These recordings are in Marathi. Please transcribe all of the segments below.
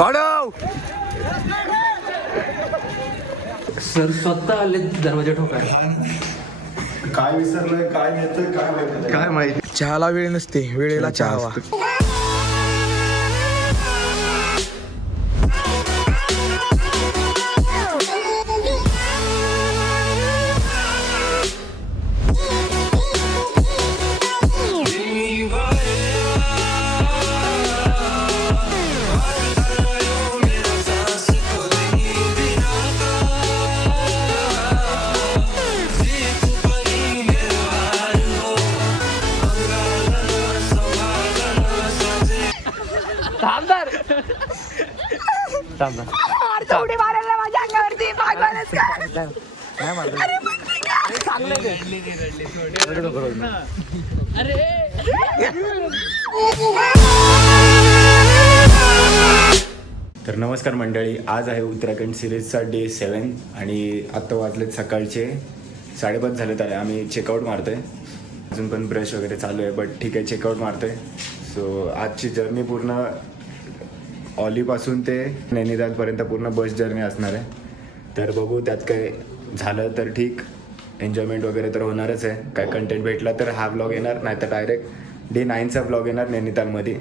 अडव सर स्वतः आले दरवाजा ठोकायला. काय विसरलोय काय नेतोय काय माहिती. काय माहिती. चहाला वेळ नसते, वेळेला चहा हवा. उडी मारायला माझ्या अंगावरती पागलच का? तर नमस्कार मंडळी, आज आहे उत्तराखंड सिरीजचा डे 7 आणि आत्ता वाजलेत सकाळचे 5:30 झालेत आहे. आम्ही चेकआउट मारतोय, अजून पण ब्रश वगैरे चालू आहे, बट ठीक आहे चेकआउट मारतोय. सो आजची जर्नी पूर्ण ऑलीपासून ते नैनितालपर्यंत पूर्ण बस जर्नी असणार आहे. तर बघू त्यात काय झालं तर ठीक, एन्जॉयमेंट वगैरे तर होणारच आहे. काय कंटेंट भेटला तर हा ब्लॉग येणार, नाही तर डायरेक्ट डे 9चा ब्लॉग येणार नैनितालमध्ये.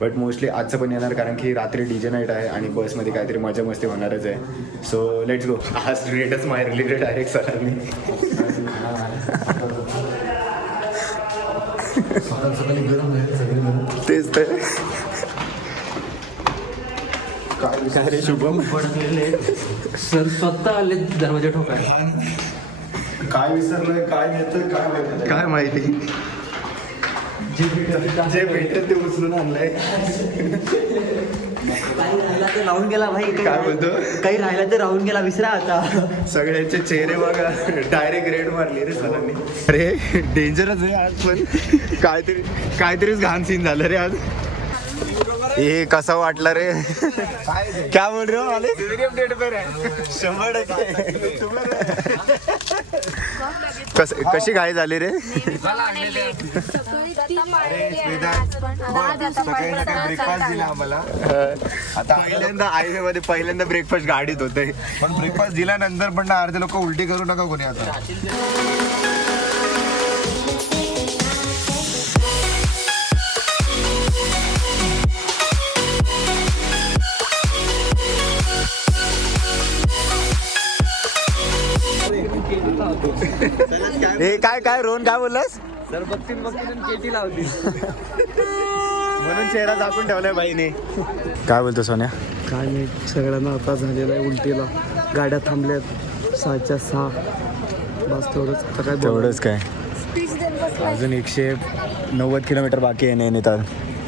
बट मोस्टली आजचं पण येणार, कारण की रात्री DJ नाईट आहे आणि बसमध्ये काहीतरी मजा मस्ती होणारच आहे. So let's go. आज रेटच माय रिलेटेड डायरेक्ट सरांनी तेच तर. काय रे शुभम. सर स्वतः आले दरवाजा ठोकायला. काय विसरलोय काय नेतोय काय माहिती. काय माहिती. जे भेटेल ते उचलून आणलंय. काही राहिला ते राहून गेला भाई. काय बोलतो. काही राहिला ते राहून गेला, विसरा आता. सगळ्यांचे चेहरे बघा, डायरेक्ट रेड मारले रे सरांनी. अरे डेंजरच आहे आज, पण काहीतरीच घाण सीन झालं रे आज. ए कसं वाटलं रे. क्या बोल रहे हो वाले. 100% कशी घाई झाली रे. ब्रेकफास्ट दिला आम्हाला. आता पहिल्यांदा हायवे मध्ये पहिल्यांदा ब्रेकफास्ट गाडीत होते, पण ब्रेकफास्ट दिल्यानंतर पण ना अर्धे लोक उलटी करू नका कोणी आता. हे काय काय रोहन काय बोललास. सर बघतील केटी लावली. म्हणून चेहरा झाकून ठेवलाय बाईने. काय बोलतो सोन्या. काय नाही, सगळ्यांना आता झालेला आहे उलटीला. गाड्या थांबल्यात 6च्या 6. बस तेवढंच. आता काय तेवढंच काय. अजून 190 किलोमीटर बाकी आहे नैनिताल.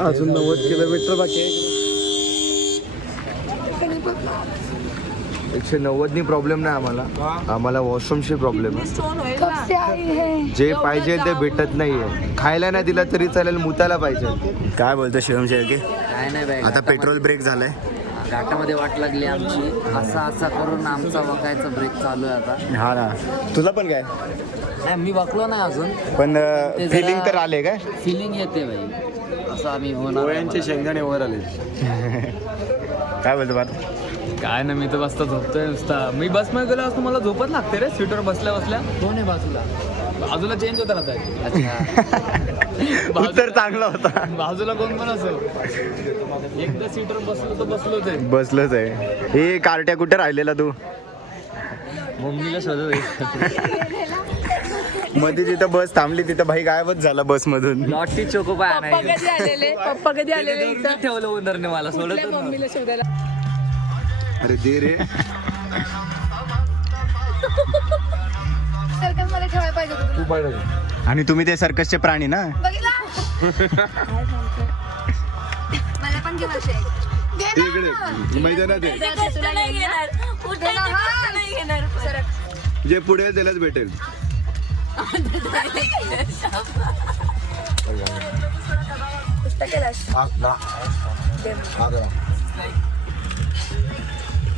अजून 90 किलोमीटर बाकी आहे. 190नी प्रॉब्लेम नाही आम्हाला वॉशरूमशी प्रॉब्लेम आहे. जे पाहिजे ते भेटत नाहीये. खायला नाही दिलं तरी चालेल, मुतायला पाहिजे. काय बोलतो शिवम शेळके. काय नाही बाई, आता पेट्रोल ब्रेक झालाय. घाटामध्ये वाट लागली आमची. असा करून आमचा वकायचा ब्रेक चालू आहे आता. हा ना. तुला पण काय. नाही मी बघलो नाही अजून, पण ते जरा- फिलिंग तर आले काय. फिलिंग येते बाई. असं आम्ही होणार आहे मला. शेंगदाणे वर आले. काय बोलतो बात. काय ना, मी तर बसता झोपतोय नुसता. मी बसमध्ये गेलो असतो, मला झोपत लागते रे सीटवर बसल्या बसल्या. कोण आहे बाजूला. बाजूला चेंज होत राहतात. अच्छा. उत्तर चांगला होता. बाजूला कोण पण असो, एकदा सीटवर बसलो तर बसलोच आहे. बसलंच आहे. हे कार्ट्या कुठे राहिलेला तू. मम्मीला शोधत मध्ये जिथं बस थांबली तिथं भाई गायबच झाला बस मधून. लॉटी चोकोपाय आणायची. पप्पा कधी आलेले इथं ठेवलं उंदरने मला सोडत. मम्मीला शोधायला. अरे दे रे. सर्कस मध्ये ठेवायला पाहिजे होतं तुला. आणि तुम्ही ते सर्कसचे प्राणी ना. बघितला. मला पण घेऊन असे. मैदानात जे पुढे त्यालाच भेटेल.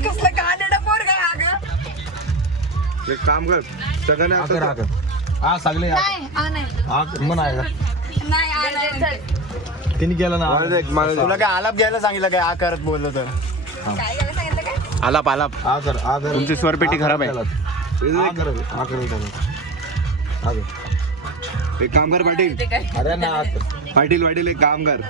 कसलं गाणं पोरगं आहे अगं. एक काम कर सगळ्यांना हा सगळे नाही तिने केलं ना. तुला काय आलाप घ्यायला सांगितलं काय आ करत बोललो तर. आलाप आलाप. तुमची स्वरपेटी खराब आहे. एक काम कर पाटील. अरे ना पाटील एक काम कर.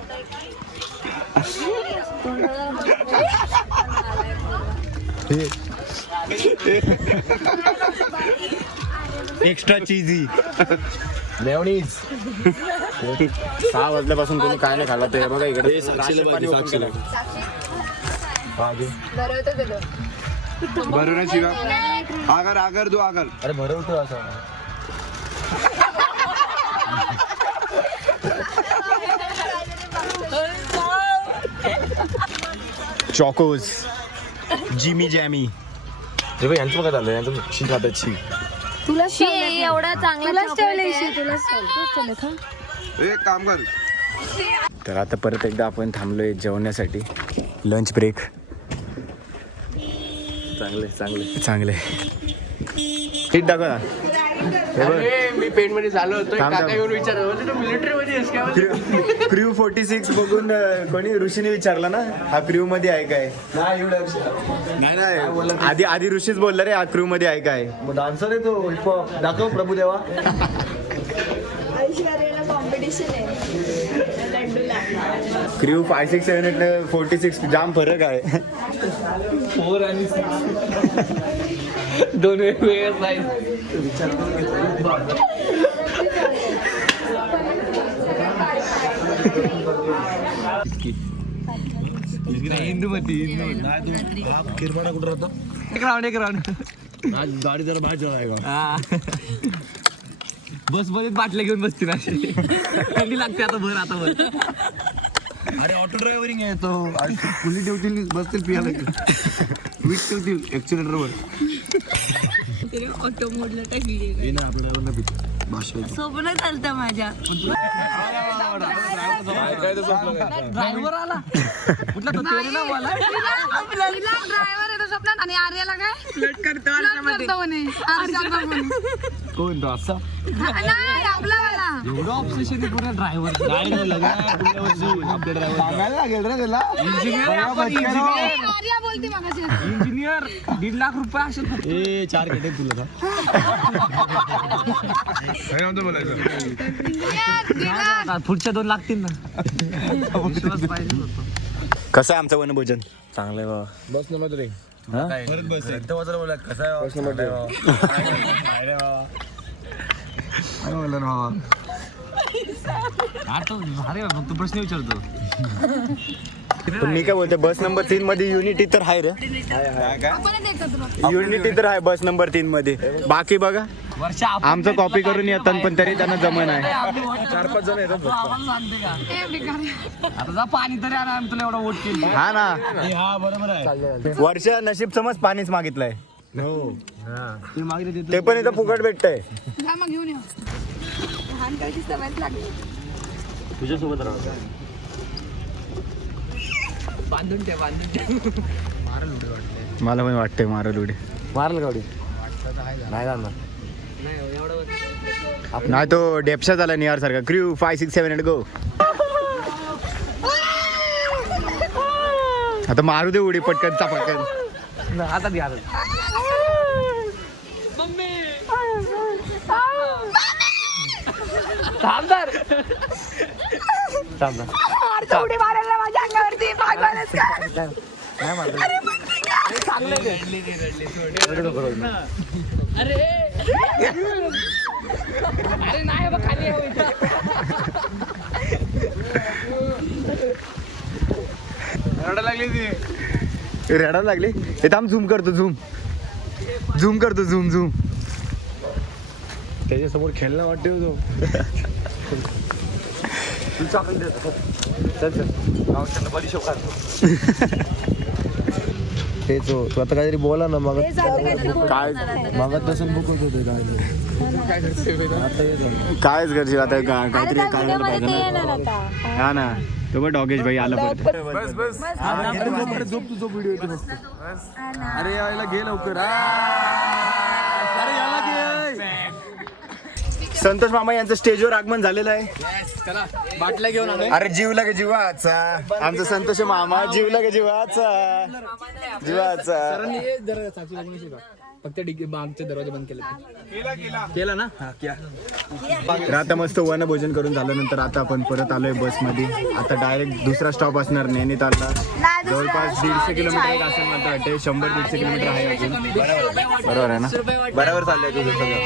Extra चीजी mayonnaise. 6 वाजल्यापासून कोणी काय नाही खाल्ला ते बघा इकडे. बरोबर शिवा. आगर तू आगर. अरे भरवतो असं. Chocos Jimmy Jamie. यांचं बघा झालं यांचं शी खातात शी. एवढा चांगला एक काम कर. तर आता परत एकदा आपण थांबलोय जेवण्यासाठी. Lunch break. चांगले हिट दाखवा ना. मी पेंट मध्ये चालू होतो. थांब, काका थांब. येऊन विचारलं मिलिटरी मध्ये आहेस का? क्रू 46 बघून कोणी ऋषीने विचारला ना हा क्रू मध्ये आहे काय. नाही आधी ऋषीच बोलला रे हा क्रू मध्ये आहे काय. डान्सर आहे तो हिपहॉप. दाखव प्रभुदेवा. क्रू 5, 6, 7, 8, 46 जाम फरक आहे. 4 आणि 6 दोन वेगवेगळ्या साईज. एक राऊंड गाडी जरा बाहेर चलायगा. बस मध्ये बाटल्या घेऊन बसतील अशी. थंडी लागते आता भर. अरे ऑटो ड्रायव्हरिंग आहे तो. कुली ठेवतील बसतील पियाला. वीट ठेवतील ऍक्सिलेटरवर. ऑटो मोडला टाकली सोबत चालतं माझ्या. ड्रायव्हर आला कुठला तो तेरे ना वाला. ड्रायव्हर येतो स्वप्नात आणि आर्याला काय फ्लट करतो म्हणे. कोण तो असा नाही आपला वाला. एवढं ऑब्सेशन आहे पूर्ण ड्रायव्हर. सांगायला लागेल रे त्याला. आर्या बोलते मगाशी. इंजिनियर 1.5 लाख रुपये असेल. 4 केटे तुला पुढच्या 2 लागतील ना. विश्वास पाहिजे होतो. कसं आहे आमचं वनभोजन. चांगलं आहे बाबा. बस नंबर 3. कसा आहे बस नंबर 3. अरे तू प्रश्न विचारतो. पण मी काय बोलतो बस नंबर 3 मध्ये युनिटी तर आहे रे. युनिटी तर आहे बस नंबर 3 मध्ये. बाकी बघा वर्षा आमचं कॉपी करून येतात पण तरी त्यांना जमन आहे. 4-5 जण येतात. आता जा पाणी तरी आणा. तुला एवढा वोट केली. हा ना. हा बरोबर आहे. वर्ष नशीब समज पाणीच मागितलंय. मागणी ते पण इथं फुकट भेटतंय. जा मग घेऊन या. लहान करायची सवयच लागली. तुझ्यासोबत राहा. बांधून ठेव. मला पण वाटतंय मारल उडी. मारल गाडी नाही जाणार. नाही तो डेपशा झाला निहार सारखा. क्रू 5, 6, 7, 8 गो. आता मारू दे उडी पटकन पटकन. आता द्या. थांबदार उडी मारायला माझ्या अंगावरती पागलच का? अरे नाही बघ खाली. रडायला लागली. हे थांब झूम करतो. झूम. त्याच्यासमोर खेळणं वाटते तो. तेच हो. तू आता काहीतरी बोला ना. मग काय मागत तसं बुक होत होते कायच करशील आता. काहीतरी काढायला पाहिजे ना. हा ना. तो बघ डॉगेश भाई आला परत. झोप व्हिडिओ येतो फक्त. अरे यायला घे लवकर. अरे याला घे. संतोष मामा यांचं स्टेजवर आगमन झालेलं आहे. चला बाटल्या घेऊन आलोय. अरे जीवला गे जीवाचा आमचा संतोष मामा, जीवला गे जीवाचा फक्त मागचे दरवाजे बंद केले. केला ना? तर आता मस्त वनभोजन करून झाल्यानंतर आता आपण परत आलोय बसमध्ये. आता डायरेक्ट दुसरा स्टॉप असणार नैनितालला. जवळपास 150 किलोमीटर एक असं मला वाटते. 100-150 किलोमीटर आहे अजून. बरोबर आहे ना? बरोबर चाललंय तुझं सगळं.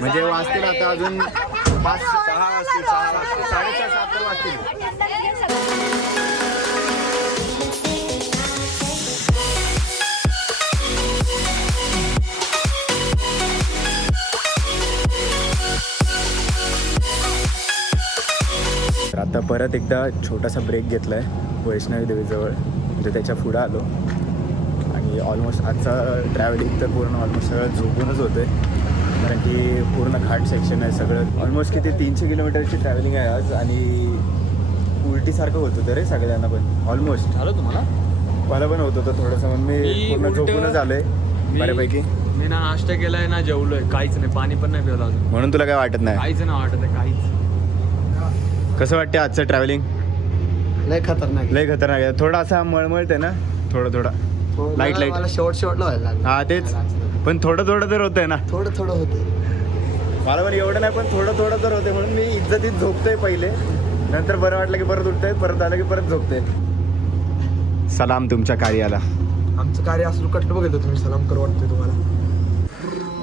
म्हणजे वाजतील आता अजून 5-6 वाजतील, 6:30-7 वाजतील. तर आता परत एकदा छोटासा ब्रेक घेतला आहे वैष्णवी देवीजवळ, म्हणजे त्याच्या पुढं आलो. आणि ऑलमोस्ट आजचा ट्रॅव्हलिंग तर पूर्ण ऑलमोस्ट सगळं झोपूनच होतं आहे, कारण की पूर्ण घाट सेक्शन आहे सगळं. ऑलमोस्ट किती 300 किलोमीटरची ट्रॅव्हलिंग आहे आज. आणि उलटीसारखं होत होतं रे सगळ्यांना पण. ऑलमोस्ट झालं तुम्हाला? मला पण होत होतं थोडंसं, म्हणून मी पूर्ण झोपूनच आलो आहे बऱ्यापैकी. मी ना नाश्ता केलाय ना जेवलोय, काहीच नाही, पाणी पण नाही पिवलं अजून. म्हणून तुला काय वाटत नाही? काहीच नाही वाटत आहे, काहीच. कसं वाटतं आजचं ट्रॅव्हलिंग? लय खतरनाक. लय खतरनाक आहे. थोडा असा मळमळते ना, थोडा लाईट मला शेवटला व्हायला लागलं. हा तेच, पण थोडं तर होतंय ना. थोडं होतं. मला पण एवढं नाही, पण थोडं तर होते, म्हणून मी इज्जतीत झोपतोय पहिले. नंतर बरं वाटलं की परत उठतंय, परत आलं की परत झोपतंय. सलाम तुमच्या कार्याला. आमचं कार्य असलं कटलं बघितलं तुम्ही. सलाम करू वाटतंय तुम्हाला.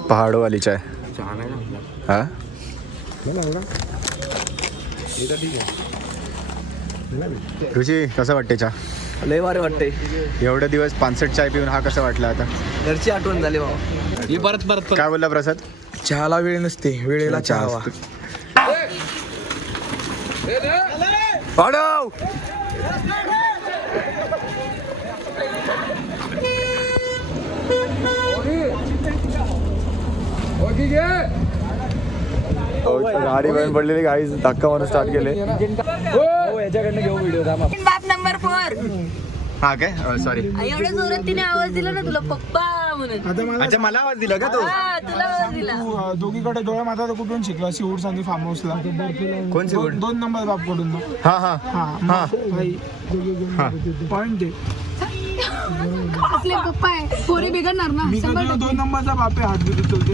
पहाडो वाली चाय. हा ऋषी, कसं वाटते चहा? लय भारी वाटतंय. एवढे दिवस 65 चाय पिऊन हा कसा वाटला आता? घरची आठवण झाली बाबा. ही परत काय बोलला प्रसाद? चहाला वेळ नसते, वेळेला चहा हवा. पहाडो! गाडी बंद पडलेली, गाडी धक्का मारून स्टार्ट केले. याच्याकडनं घेऊ व्हिडिओ. बाप नंबर 4. हा काय, सॉरी. एवढ्या जोरात तिने आवाज दिला ना तुला पप्पा म्हणून. अच्छा, मला आवाज दिला का तो? हा, तुला आवाज दिला. दोघीकडे डोळ्या माता कुठून शिकला? शिवूर आणि फार्म हाऊसला. कोण शिवूर? 2 नंबर बाप कडून. हा पॉइंट आहे. असले पप्पा आहे, पोरी बिघडणार ना. मी 2 नंबरचा बाप आहे. हात बिजत चलते.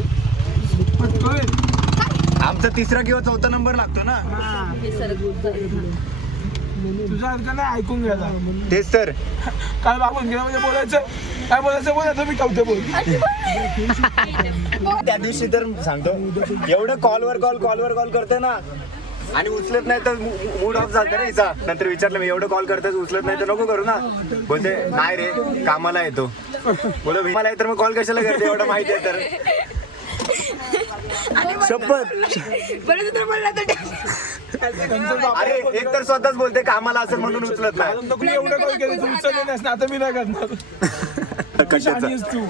आमचा 3रा किंवा 4था नंबर लागतो ना. तुझा अर्थ नाही ऐकून घ्यायला. तेच तर. काल बापून गेला म्हणजे बोलायचं काय बोलायचं बोलायचं. मी कवते बोल. त्या दिवशी तर सांगतो, एवढं कॉलवर कॉल करतोय ना, आणि उचलत नाही तर मूड ऑफ झालं रे हिचा. नंतर विचारलं मी, एवढं कॉल करतोय उचलत नाही तर नको करू ना. बोलते नाही रे, कामाला येतो. बोलो मला आहे तर मग कॉल कशाला करते, एवढं माहिती आहे तर. शपथ. अरे एक तर स्वतःच बोलते कामाला असेल म्हणून उचलत नाही. तुम्ही एवढं कॉल केलं तू उचलले नाही. आता मी नाही करणार. कशाचं? तू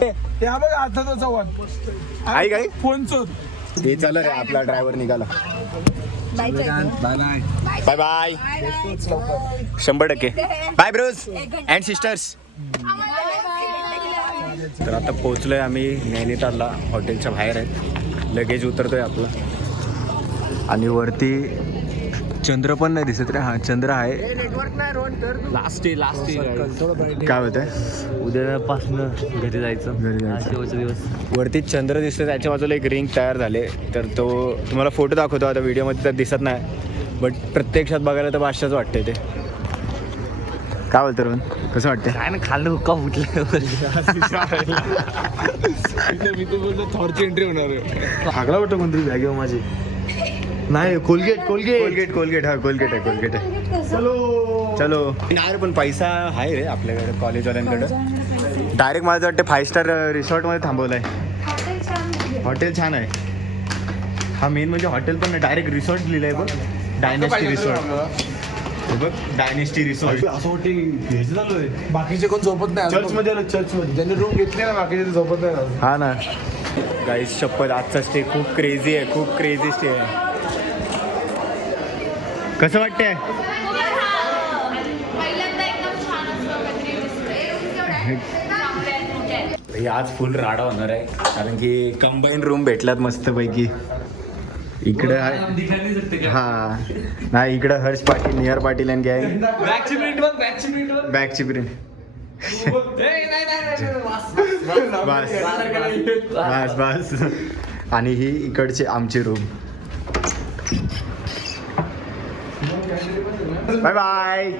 ते हा बघा आता तो चव्हाण आई काय फोन चोर. हे चाल रे, आपला ड्रायव्हर निघाला. Bye bye. 100%. Bye bros and sisters. तर आता पोहोचलोय आम्ही नैनितालला. हॉटेलच्या बाहेर आहे, लगेज उतरतोय आपलं. आणि वरती चंद्र पण नाही दिसत रे. हा चंद्र आहे. लास्ट काय होतंय? उद्यापासून घरी जायचं. शेवटचा दिवस. वरती चंद्र दिसतं, त्याच्या बाजूला एक रिंग तयार झाले. तर तो तुम्हाला फोटो दाखवतो आता. व्हिडिओमध्ये तर दिसत नाही, बट प्रत्यक्षात बघायला तर बादशाच वाटते ते. काय बोलतो रे, कसं वाटतं? काय ना खाल्लं हुक्का फुटलं. मी तू बोलतो थॉरची एंट्री होणार आहे. आगला वाटतं कोणतरी बॅग माझी. नाही, कोलगेट. हा कोलगेट आहे. चलो. नाही पण पैसा आहे रे आपल्याकडे, कॉलेजवाल्यांकडे. डायरेक्ट मला वाटतं 5 स्टार रिसॉर्टमध्ये थांबवलंय. हॉटेल छान आहे. हा मेन म्हणजे हॉटेल पण नाही, डायरेक्ट रिसॉर्ट लिहिलंय बघ. Dynasty resort. बघ, डायनेस्टी रिसॉर्ट. असं वाटते घ्यायचं झालोय. बाकीचे कोण झोपत नाही. चर्चमध्ये आलं, चर्चमध्ये. ज्यांनी रूम घेतली ना बाकीचे ते झोपत नाही. हा ना गाईस, शपथ आजचा स्टे खूप क्रेझी आहे. खूप क्रेझी स्टे आहे. कसं वाटतंय? हे आज फुल राडा होणार आहे कारण की कंबाईन रूम भेटल्यात मस्तपैकी. इकडं आहे हा नाही, इकडं हर्ष पाटील, निहार पाटील आणि गँग. बॅकची प्रिंट बस बस. आणि ही इकडची आमची रूम. Bye bye.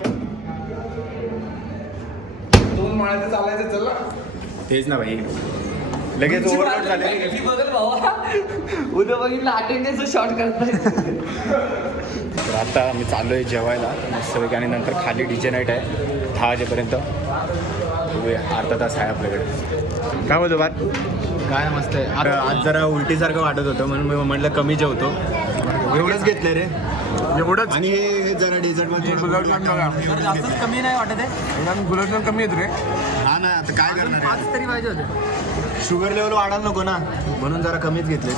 2 माळ्याचं चालायचं चला. तेच ना भाई, लगेच ओव्हरलोड झाले. उद्या बघितलं अटेंडन्स शॉर्ट करताय. तर आता आम्ही चाललो आहे जेवायला मस्तपैकी आणि नंतर खाली डीजे नाईट आहे 10 वाजेपर्यंत. बघूया, अर्धा तास आहे आपल्याकडे. काय बोलतो बात? काय मस्त आहे. आज जरा उलटीसारखं वाटत होतं म्हणून मी म्हटलं कमी जेवतो. एवढंच घेतलं रे, एवढंच. आणि हे जरा डेझर्टमध्ये गुलाबजाम बघा. जास्तच कमी नाही वाटत आहे. गुलाबजाम कमी येत रे. हा ना, आता काय करणार आहे? 5 तरी पाहिजे होते. शुगर लेवल वाढायला नको ना, म्हणून जरा कमीच घेतले.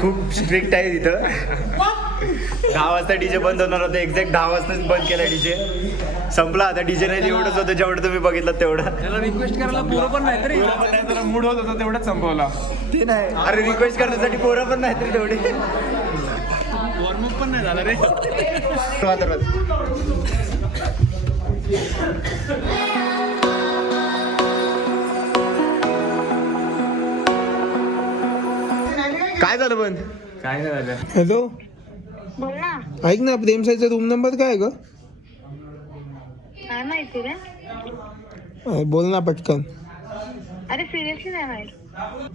खूप स्ट्रिक्ट आहे तिथं. 10 वाजता डीजे बंद होणार होतं, एक्झॅक्ट 10 वाजताच बंद केला डीजे. संपला आता डीजे नाही. एवढंच होतं जेवढं तुम्ही बघितलं तेवढं. त्याला रिक्वेस्ट करायला पोरं पण नाही तरी. मूड होत होता तेवढाच संपवला. ते नाही, अरे रिक्वेस्ट करण्यासाठी पोरं पण नाही तरी तेवढे. वॉर्मअप पण नाही झाला रे. काय झालं पण? काय नाही झालं. हॅलो, बोल ना. ऐक ना, प्रेम साईचा रूम नंबर काय आहे ग? काय माहिती रे. बोल ना पटकन. अरे सिरियसली नाही माहिती.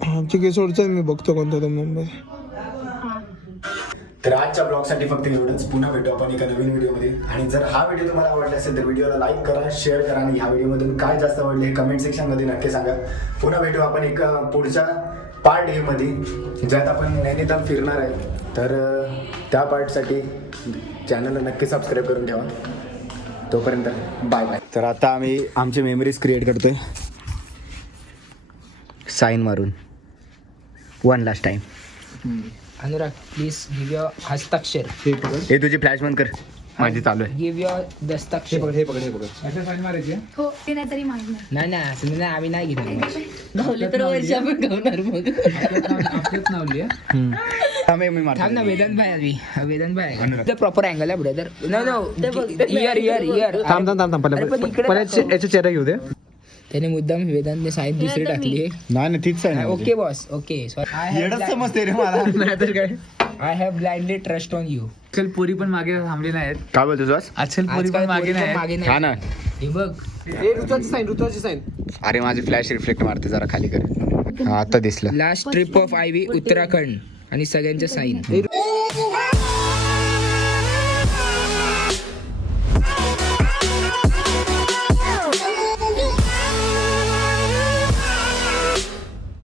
हा ठीक आहे, सोडचं मी बघतो कोणता रूम नंबर. तर आजच्या ब्लॉगसाठी फक्त एवढंच. पुन्हा भेटू आपण एका नवीन व्हिडिओमध्ये. आणि जर हा व्हिडिओ तुम्हाला आवडला असेल तर व्हिडिओला लाईक करा, शेअर करा आणि ह्या व्हिडिओमधून काय जास्त आवडले हे कमेंट सेक्शनमध्ये नक्की सांगा. पुन्हा भेटू आपण एक पुढच्या पार्ट ए मध्ये, ज्यात आपण नैनिताल फिरणार आहे. तर त्या पार्टसाठी चॅनलला नक्की सबस्क्राईब करून ठेवा. तोपर्यंत बाय बाय. तर आता आम्ही आमची मेमरीज क्रिएट करतोय साईन मारून. 1 last time. Anurag please give your हस्ताक्षर. हे तुझी फ्लॅश बंद कर, माझी चालू आहे. गिव्ह युअर दस्ताक्षर. अच्छा साईन मारायची. हो ते नाही तरी मागणार. नाही ना, तुम्ही नाही, आम्ही नाही घेतलं. गावले तर वर्षी आपण गावणार मग. आपलंच नावली. थांब ना, वेदांत भाई आम्ही. वेदांत भाई प्रॉपर अँगल आहे ब्रदर. No here. थांब याचा चेहरा घेऊ दे. त्याने मुद्दाम वेदांतने साईड दुसरी टाकली. नाही तीच आहे. Okay boss, okay. येडच समजते रे मला. नाहीतर काय. I have blindly trust on you. आजकाल पोरी पण मागे थांबली नाहीत. काय बोलतो सुहास? आजकाल पोरी पण मागे नाही. हा ना. हे बघ, ऋतुची साईन. अरे माझी फ्लॅश रिफ्लेक्ट मारते, जरा खाली कर. हा आता दिसलं. Last trip of ivy Uttarakhand आणि सगळ्यांच्या साईन.